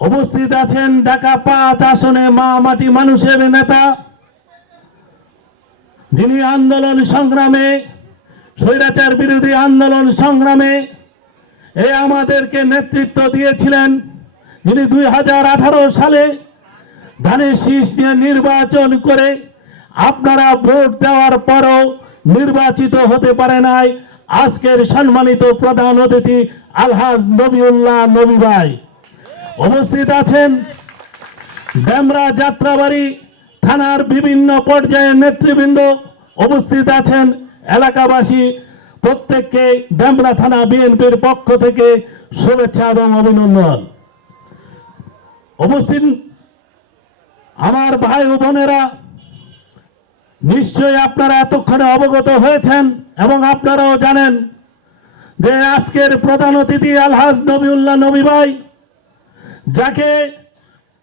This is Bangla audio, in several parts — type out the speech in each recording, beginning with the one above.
উপস্থিত আছেন ঢাকা পাঁচ আসনে মা মাটি মানুষের নেতা। যিনি আন্দোলন সংগ্রামে, স্বৈরাচার বিরোধী আন্দোলন সংগ্রামে এ আমাদেরকে নেতৃত্ব দিয়েছিলেন, যিনি দুই হাজার আঠারো সালে ধানের শীষ নিয়ে নির্বাচন করে আপনারা ভোট দেওয়ার পরও নির্বাচিত হতে পারে নাই। আজকের সম্মানিত প্রধান অতিথি আলহাজ নবিউল্লাহ নবী ভাই। উপস্থিত আছেন ডেমরা যাত্রাবাড়ি থানার বিভিন্ন পর্যায়ের নেতৃবৃন্দ উপস্থিত আছেন। এলাকাবাসী প্রত্যেককে ডেমরা থানা বিএনপির পক্ষ থেকে শুভেচ্ছা এবং অভিনন্দন। উপস্থিত আমার ভাই ও বোনেরা, নিশ্চয়ই আপনারা এতক্ষণে অবগত হয়েছেন এবং আপনারাও জানেন যে আজকের প্রধান অতিথি আলহাজ নবিউল্লাহ নবী ভাই যাকে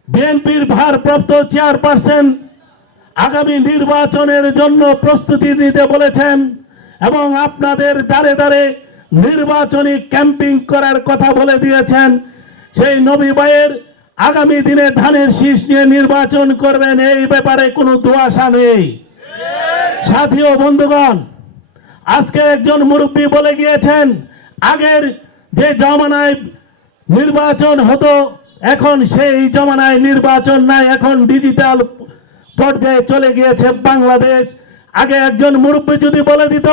বিএনপির ভারপ্রাপ্ত চেয়ারপারসন আগামী নির্বাচনের জন্য প্রস্তুতি নিতে বলেছেন এবং আপনাদের দ্বারে দ্বারে নির্বাচনী ক্যাম্পিং করার কথা বলে দিয়েছেন, সেই নবী ভাইয়ের আগামী দিনে ধানের শীষ নিয়ে নির্বাচন করবেন, এই ব্যাপারে কোনো দুয়াশা নেই। সাথী ও বন্ধুগণ, আজকে একজন মুরব্বী বলে গিয়েছেন, আগের যে জমানায় নির্বাচন হতো এখন সেই জমানায় নির্বাচন নাই, এখন ডিজিটাল পর্যায়ে চলে গিয়েছে বাংলাদেশ। আগে একজন মুরব্বী যদি বলে দিত,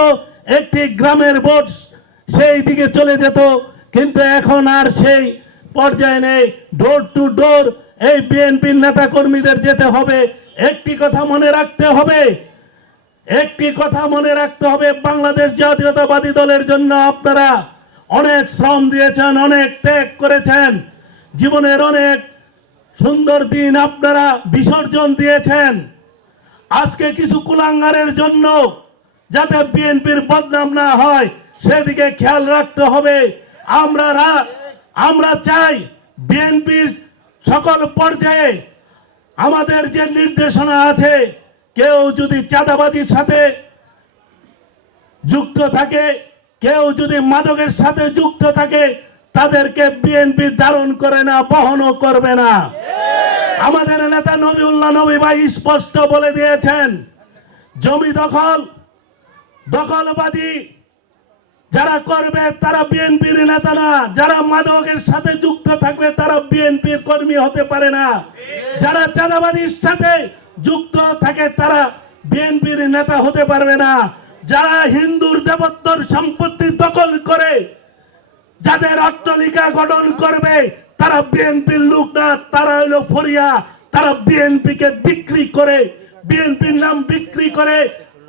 একটি গ্রামের ভোট সেই দিকে চলে যেত, কিন্তু এখন আর সেই পর্যায়ে নেই। ডোর টু ডোর এই বিএনপির নেতা কর্মীদের যেতে হবে। একটি কথা মনে রাখতে হবে, একটি কথা মনে রাখতে হবে, বাংলাদেশ জাতীয়তাবাদী দলের জন্য আপনারা অনেক শ্রম দিয়েছেন, অনেক ত্যাগ করেছেন। জীবনের অনেক সুন্দর দিন আপনারা বিসর্জন দিয়েছেন। আজকে কিছু কুলাঙ্গারের জন্য যাতে বিএনপির বদনাম না হয়, সেদিকে খেয়াল রাখতে হবে। আমরা আমরা চাই বিএনপির সকল পর্যায়ে আমাদের যে নির্দেশনা আছে, কেউ যদি চাঁদাবাজির সাথে যুক্ত থাকে, কেউ যদি মাদকের সাথে যুক্ত থাকে তাদেরকে বিএনপি ধারণ করে না, বহনও করবে না। আমাদের নেতা নবীউল্লাহ নবী ভাই স্পষ্ট বলে দিয়েছেন, জমি দখল, দখলবাদী যারা করবে তারা বিএনপির নেতা না, যারা মাদকের সাথে যুক্ত থাকবে তারা বিএনপির কর্মী হতে পারে না। যারা চাঁদাবাদীর সাথে যুক্ত থাকে তারা বিএনপির নেতা হতে পারবে না। যারা হিন্দুর দেবত্বর সম্পত্তি দখল করে যাদের অট্টালিকা গঠন করবে, তারা বিএনপির লোক না, তারা হলো ফরিয়া তারা বিএনপি কে বিক্রি করে বিএনপির নাম বিক্রি করে,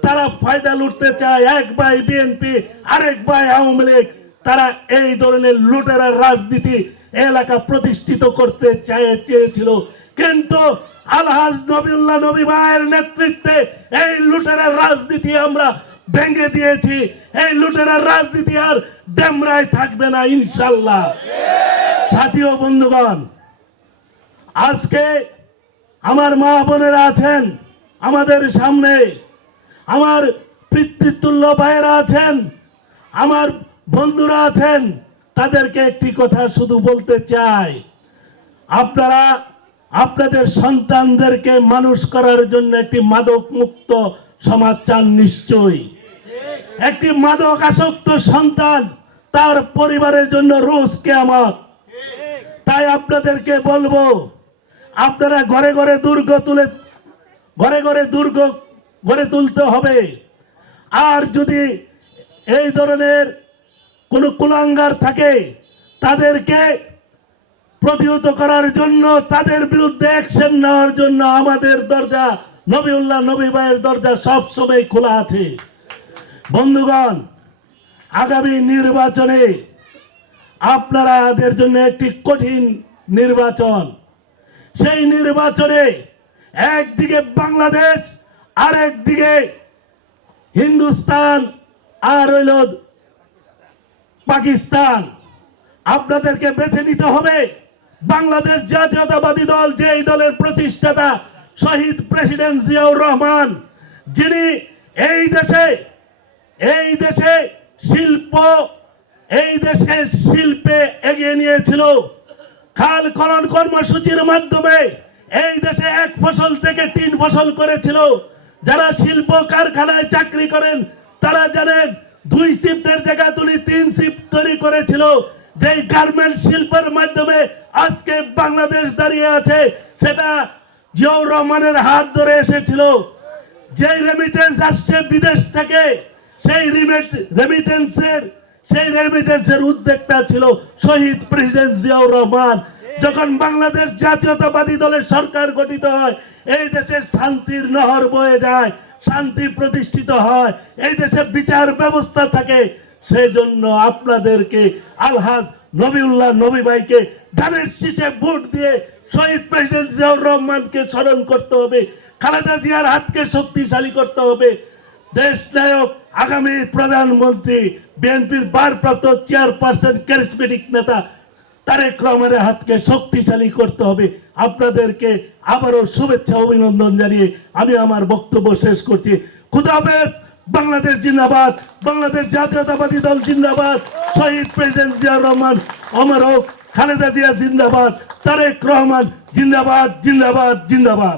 তারা ফায়দা লুটতে চায়। এক ভাই বিএনপি আরেক ভাই আওয়ামী লীগ। তারা এই ধরনের লুটেরার রাজনীতি এলাকা প্রতিষ্ঠিত করতে চায়, চেয়েছিল। কিন্তু আলহাজ নবীউল্লাহ নবী ভাইয়ের নেতৃত্বে এই লুটেরার রাজনীতি আমরা ভেঙে দিয়েছি। এই লুটেরার রাজনীতি আর ডেমরায় থাকবে না, ইনশাল্লাহ। সাথী ও বন্ধুগণ, আজকে আমার মা বোনেরা আছেন আমাদের সামনে, আমার পিতৃতুল্য ভাইয়েরা আছেন, আমার বন্ধুরা আছেন, তাদেরকে একটি কথা শুধু বলতে চাই। আপনারা আপনাদের সন্তানদেরকে মানুষ করার জন্য একটি মাদক মুক্ত সমাজ চান নিশ্চয়ই। একটি মাদক আসক্ত সন্তান তার পরিবারের জন্য রোজ কেয়ামত। তাই আপনাদেরকে বলব, আপনারা ঘরে ঘরে দুর্গ তুলে, ঘরে ঘরে দুর্গ গড়ে তুলতে হবে। আর যদি এই ধরনের কোন কুলাঙ্গার থাকে, তাদেরকে প্রতিহত করার জন্য, তাদের বিরুদ্ধে অ্যাকশন নেওয়ার জন্য আমাদের দরজা, নবীউল্লাহ নবী ভাইয়ের দরজা সবসময় খোলা আছে। বন্ধুগণ, আগামী নির্বাচনে আপনারাদের জন্য একটি কঠিন নির্বাচন। সেই নির্বাচনে একদিকে বাংলাদেশ আরেক দিকে হিন্দুস্তান আর হইল পাকিস্তান। আপনাদেরকে বেছে নিতে হবে বাংলাদেশ জাতীয়তাবাদী দল, যেই দলের প্রতিষ্ঠাতা শহীদ প্রেসিডেন্ট জিয়াউর রহমান, যিনি এই দেশে এই দেশে শিল্প, এই দেশের শিল্পে এগিয়ে নিয়েছিল। খাল খনন কর্মসূচির মাধ্যমে এই দেশে এক ফসল থেকে তিন ফসল করেছিল। যারা শিল্প কারখানায় চাকরি করেন, তারা জানেন দুই শিফটের জায়গা তুমি তিন শিফট তৈরি করেছিল। যে গার্মেন্ট শিল্পের মাধ্যমে আজকে বাংলাদেশ দাঁড়িয়ে আছে, সেটা জিয়াউর রহমানের হাত ধরে এসেছিল। যে রেমিটেন্স আসছে বিদেশ থেকে সেই রেমিটেন্সের সেই রেমিটেন্সের উদ্যোগটা ছিল শহীদ প্রেসিডেন্ট জিয়াউর রহমান। যখন বাংলাদেশ জাতীয়তাবাদী দলের সরকার গঠিত হয়, এই দেশে শান্তির নহর বয়ে যায়, শান্তি প্রতিষ্ঠিত হয়, এই দেশে বিচার ব্যবস্থা থাকে সেই জন্য আপনাদেরকে আলহাজ নবীউল্লাহ নবী ভাইকে ধানের শীষে ভোট দিয়ে শহীদ প্রেসিডেন্ট জিয়াউর রহমানকে স্মরণ করতে হবে, খালেদা জিয়ার হাতকে শক্তিশালী করতে হবে। দেশ নায়ক আগামী প্রধানমন্ত্রী বিএনপির ভারপ্রাপ্ত চেয়ারপারসন ক্যারিসমেটিক নেতা তারেক রহমানের হাতকে শক্তিশালী করতে হবে। আপনাদেরকে আবারও শুভেচ্ছা অভিনন্দন জানিয়ে আমি আমার বক্তব্য শেষ করছি। খুদা হাফেজ, বাংলাদেশ জিন্দাবাদ, বাংলাদেশ জাতীয়তাবাদী দল জিন্দাবাদ, শহীদ প্রেসিডেন্ট জিয়াউর রহমান, অমর হোক, খালেদা জিয়া জিন্দাবাদ, তারেক রহমান জিন্দাবাদ জিন্দাবাদ জিন্দাবাদ।